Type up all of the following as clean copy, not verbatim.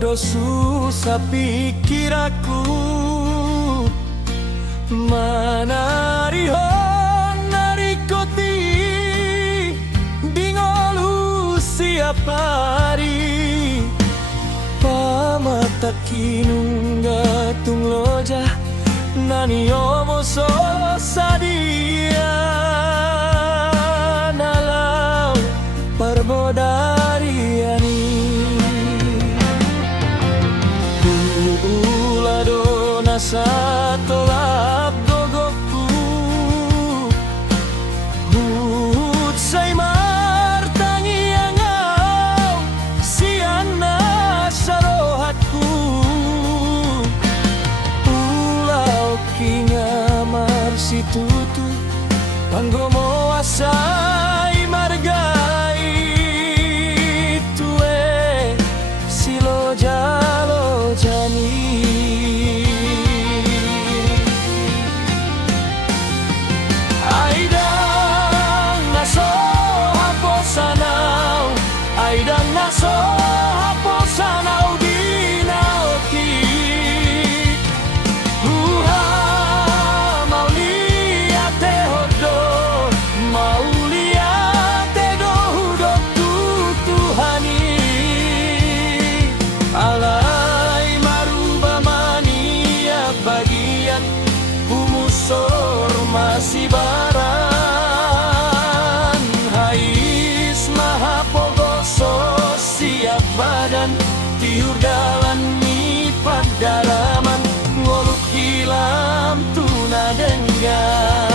do susah pikir aku manarihon narikoti dingolu siapa hari pamata kinungga tungloja nani omo so sadia nalau parbodariani ulado nasatolap gogoku but say martangi angau siana sarohatku pulau kingamar situtu panggomo asai margai tue silo jalo jani aidang naso hapo sanau aidang naso hapo sanau dinaoti uha mauliate hodo mauliate dohudo tutuhani alai maruba mania bagian umusor masih baran hais mahapogoso siap badan tiur dalan mi padalaman ngoluk hilam tuna denggan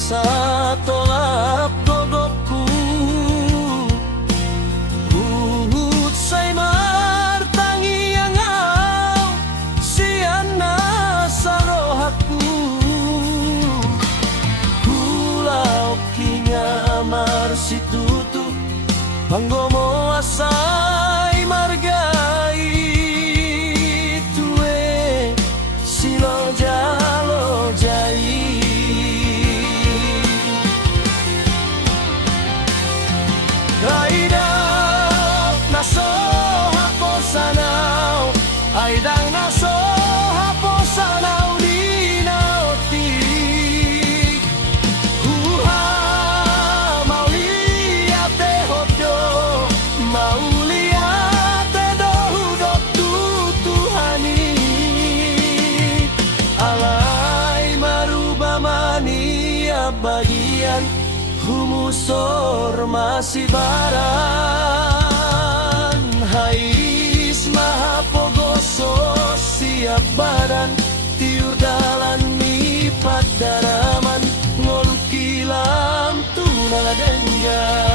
sa tolap gogokku uhut say martangi angau siana sarohaku pulau kingamar situtu panggomo asai margai tue silo jalo jai aidang naso hapo sanau aidang naso hapo sanau dinaoti uha mauliate hodo mauliate dohudo tutuhani alai maruba mania bagian humusor masih baran hais mahapogoso siap badan tiur dalan mi padaraman ngoluk kilam tuna denggan